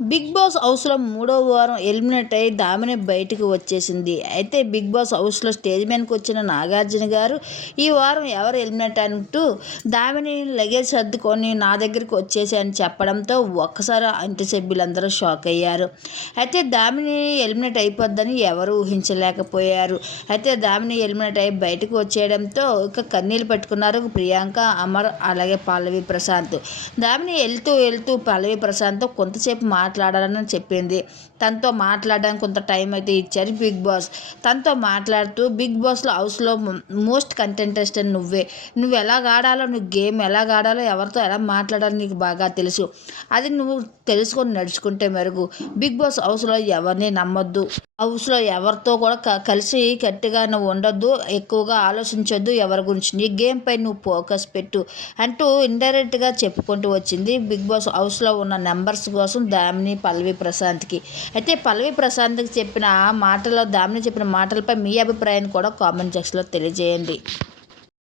Big boss హౌస్లో మూడో వారం ఎలిమినేట్ అయ్యి దామిని బయటకు వచ్చేసింది. అయితే బిగ్ బాస్ హౌస్లో స్టేజ్ మీదకి వచ్చిన నాగార్జున గారు ఈ వారం ఎవరు ఎలిమినేట్ అంటూ దామిని లగేజ్ సర్దుకొని నా దగ్గరికి వచ్చేసి అని చెప్పడంతో ఒక్కసారి ఇంటి సభ్యులందరూ షాక్ అయ్యారు. అయితే దామిని ఎలిమినేట్ అయిపోద్దని ఎవరు ఊహించలేకపోయారు. అయితే దామిని ఎలిమినేట్ అయ్యి బయటకు వచ్చేయడంతో ఇక కన్నీళ్ళు పట్టుకున్నారు ప్రియాంక అమర్ అలాగే పల్లవి ప్రశాంత్. దామిని వెళ్తూ వెళ్తూ పల్లవి ప్రశాంత్ కొంతసేపు మాట్లాడాలని చెప్పింది. తనతో మాట్లాడడానికి కొంత టైం అయితే ఇచ్చారు బిగ్ బాస్. తనతో మాట్లాడుతూ బిగ్ బాస్లో హౌస్లో మోస్ట్ కంటెంటెస్ట్ నువ్వే. నువ్వు ఎలా ఆడాలో నువ్వు గేమ్ ఎలా ఆడాలో ఎవరితో ఎలా మాట్లాడాలో నీకు బాగా తెలుసు. అది నువ్వు తెలుసుకొని నడుచుకుంటే మెరుగు. బిగ్ బాస్ హౌస్లో ఎవరిని నమ్మొద్దు. హౌస్లో ఎవరితో కూడా క కలిసి గట్టిగా నువ్వు ఉండొద్దు ఎక్కువగా ఆలోచించొద్దు ఎవరి గురించి నీ గేమ్ పై నువ్వు ఫోకస్ పెట్టు అంటూ ఇండైరెక్ట్గా చెప్పుకుంటూ వచ్చింది బిగ్ బాస్ హౌస్లో ఉన్న నెంబర్స్ కోసం దామిని పల్లవి ప్రశాంత్కి. అయితే పల్లవి ప్రశాంత్కి చెప్పిన మాటలో దామిని చెప్పిన మాటలపై మీ అభిప్రాయాన్ని కూడా కామెంట్ సెక్షన్లో తెలియజేయండి.